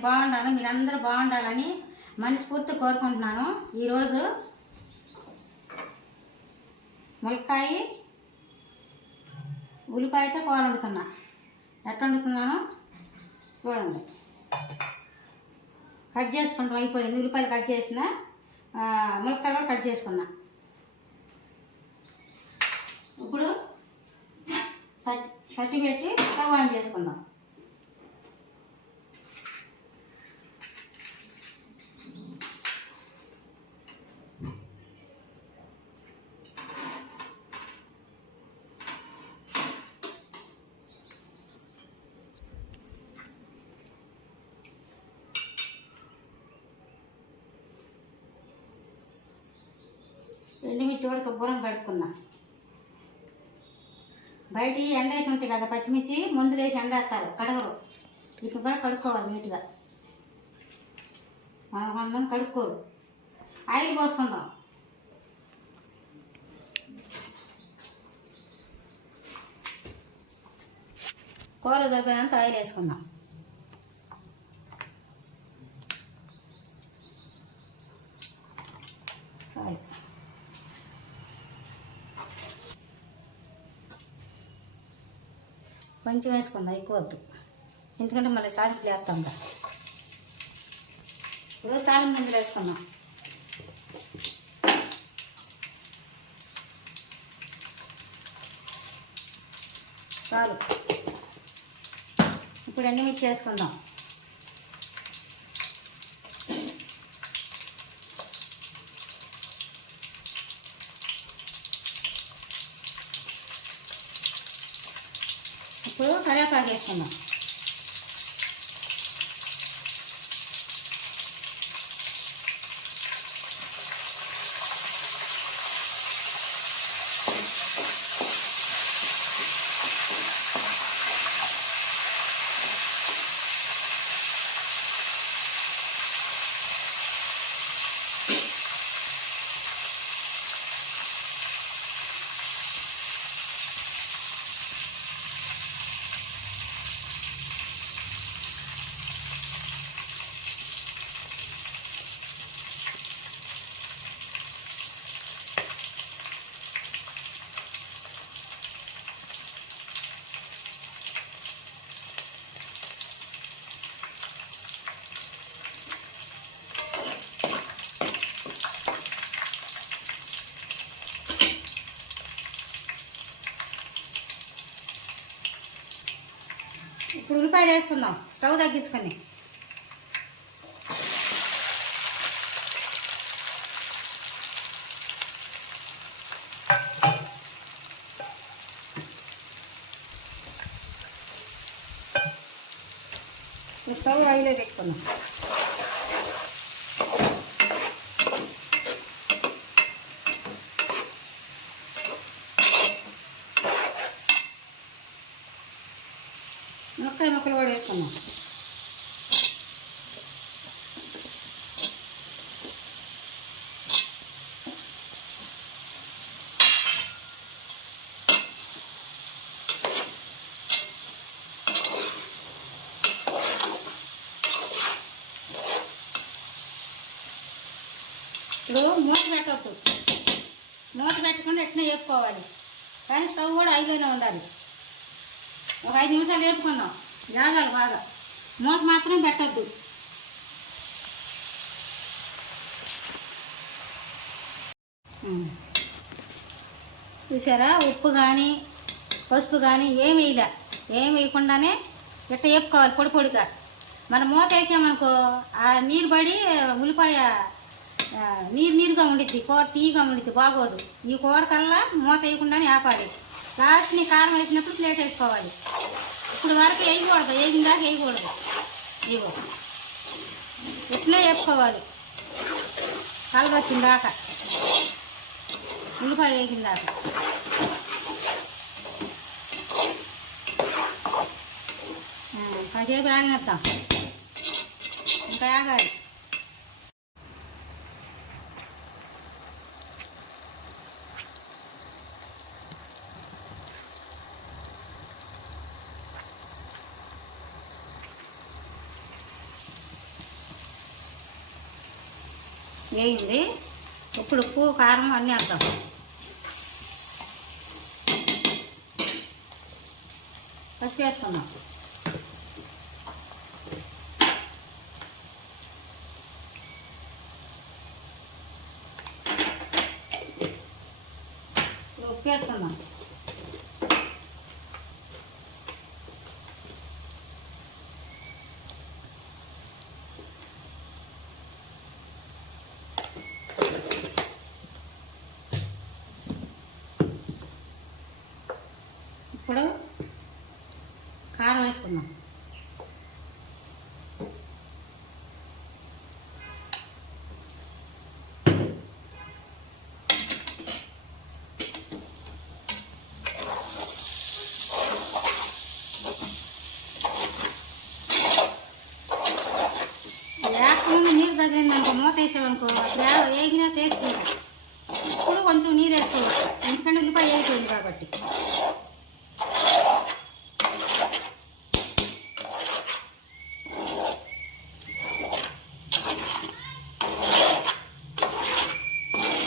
నేను బాగుండాలి మీరందరూ బాగుండాలని మనస్ఫూర్తి కోరుకుంటున్నాను. ఈరోజు ములక్కాయ ఉల్లిపాయతో కూర వండుతున్నా ఎట్లా వండుతున్నాను? చూడండి. కట్ చేసుకుంటాం అయిపోయింది. ఉల్లిపాయలు కట్ చేసిన ఆ, ములక్కాయలు కూడా కట్ చేసుకున్నా. ఇప్పుడు సట్ సట్టి పెట్టి ఆన్ చేసుకుందాం. ఎండుమిర్చి శుభ్రం కడుక్కున్నా. బయట ఎండేసి ఉంటాయి కదా పచ్చిమిర్చి ముందు వేసి ఎండేస్తారు కడగరు. ఇప్పుడు కూడా కడుక్కోవాలి నీట్గా. కొంతమంది కడుక్కోరు. ఆయిల్ పోసుకుందాం. కూర సరిపోయినంత ఆయిల్ వేసుకుందాం. కొంచెం వేసుకుందాం? ఎక్కువ వద్దు. ఎందుకంటే మళ్ళీ తాలింపు వేస్తాం ఇప్పుడు తాలింపు ముందు వేసుకుందాం. చాలు. ఇప్పుడు అన్ని మిక్స్ చేసుకుందాం. ఇప్పుడు కరివేపాకు వేసుకుందాం ఇప్పుడు ఉల్లిపాయలు వేసుకుందాం. స్టవ్ తగ్గించుకొని. స్టవ్ ఆయిలే పెట్టుకుందాం మునక్కాయ ముక్కలు ఇప్పుడు మూత పెట్టవద్దు మూత పెట్టకుండా ఎట్లా వేపుకోవాలి? కానీ స్టవ్ కూడా ఐదులోనే ఉండాలి. ఒక ఐదు నిమిషాలు వేపుకుందాం. జాగాలి బాగా. మూత మాత్రం పెట్టద్దు. చూసారా? ఉప్పు కానీ పసుపు కానీ ఏం వేయలే. ఏం వేయకుండానే ఇట్ట వేపుకోవాలి పొడి పొడిగా. మనం మూత వేసామనుకో ఆ నీరు పడి ఉల్లిపాయ నీరు నీరుగా ఉండిద్ది. కూర తీయగా ఉండిద్ది బాగోదు. ఈ కూర కల్లా మూత వేయకుండానే ఆపాలి. లాస్ట్ కారం వేసినప్పుడు ప్లేట్ వేసుకోవాలి. ఇప్పుడు వరకు వేయకూడదు వేగిన దాకా వేయకూడదు ఇగో. ఇట్లే వేసుకోవాలి కలర్ దాకా. ఉల్లిపాయ వేగిన దాకా. కాసేపు ఆగినద్దాం ఇంకా ఆగాలి. వేయింది. ఇప్పుడు ఉప్పు కారం అన్నీ వేద్దాం. పసుపు వేసుకుందాం. ఇప్పుడు ఉప్పు వేసుకుందాం ఇప్పుడు కారం వేసుకుందాం లేకముందు నీరు తగిలిందనుకో మూత వేసామనుకో అప్పుడు వేగినా తీసుకుంటా. ఇప్పుడు కొంచెం నీరు వేసుకోవచ్చు ఎందుకంటే ఉల్లిపాయ వేగిపోయింది కాబట్టి.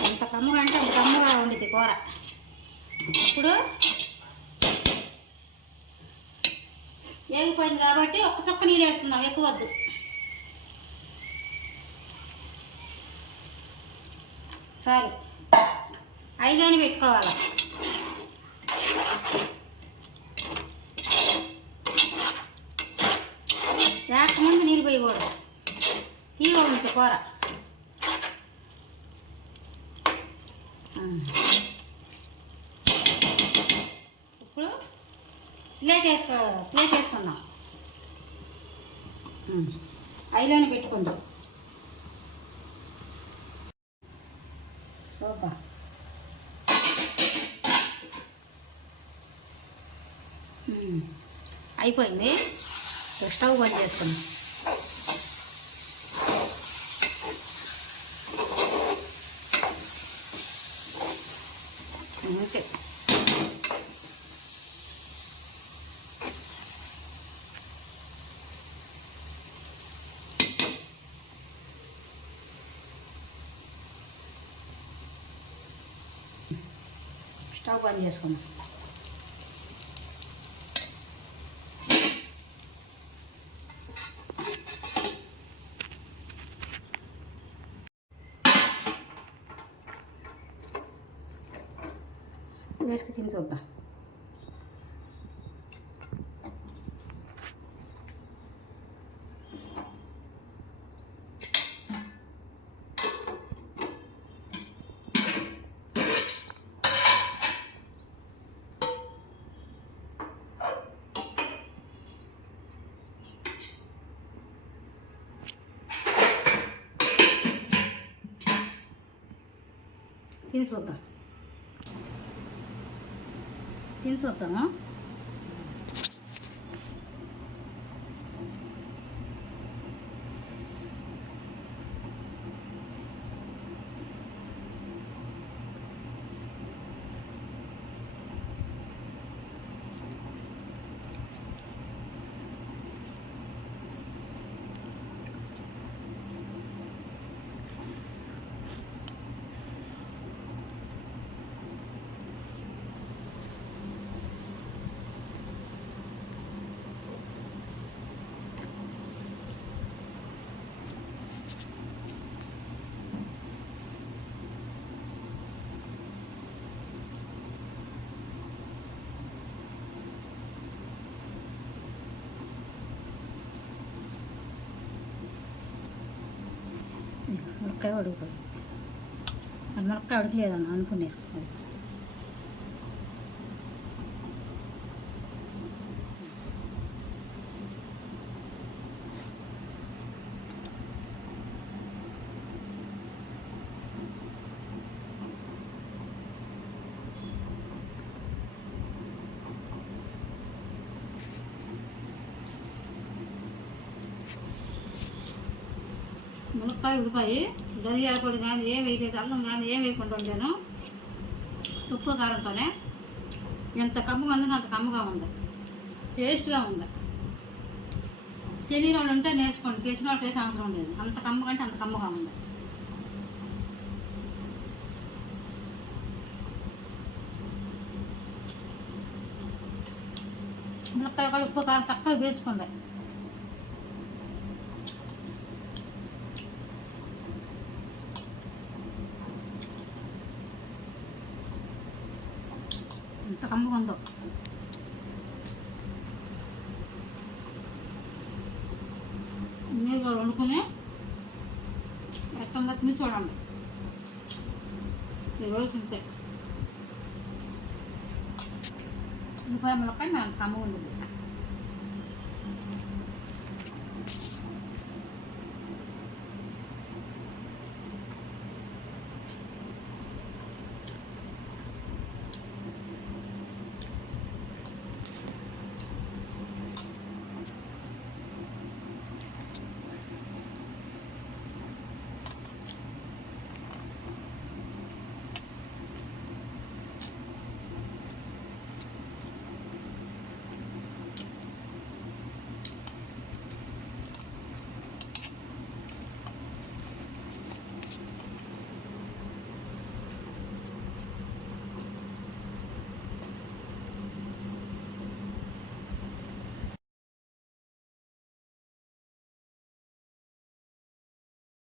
ఎంత కమ్ముగా అంటే అంత కమ్ముగా ఉండిద్ది కూర. ఇప్పుడు వేగిపోయింది కాబట్టి ఒక్క చొక్క నీళ్ళు వేసుకుందాం ఎక్కువద్దు చాలు. ఐదాని పెట్టుకోవాలి? లేకముందు నీళ్ళు పోయకూడదు. తీగ ఉంది కూర ఇప్పుడు ప్లేట్ వేసుకో ప్లేట్ వేసుకుందాం. ఉమ్. ఐలోనే పెట్టుకుందాం. అయిపోయింది. స్టవ్ బంద్ చేసుకుందాం అంతే. స్టవ్ బంద్ చేసుకున్నాం. వేసుకు తిని చూద్దాం తిని చూద్దాం తిని 金ン等。మునక్కాయ ఉడికిపోయింది అది మునక్కాయ ఉడకలేదని అనుకున్నారు. అది మునక్కాయ ఉల్లిపాయ ధనియాల పొడి కానీ ఏం వేయలేదు అల్లం కానీ ఏం వేయకుండా ఉండాను. ఉప్పు కారంతోనే ఎంత కమ్ముగా ఉందో అంత కమ్మగా ఉంది. టేస్ట్గా ఉంది. తెలియని వాళ్ళు ఉంటే నేర్చుకోండి. తెలిసిన అయితే అవసరం లేదు. అంత కమ్ము అంటే అంత కమ్మగా ఉంది. మునక్కాయ కూడా ఉప్పు కారం చక్కగా వేసుకుంది. ఎంత ఉందో మీరు కూడా వండుకుని ఎట్లా తిని చూడండి. ఈరోజు తింటే. ఉల్లిపాయ ములక్కాయ నాకు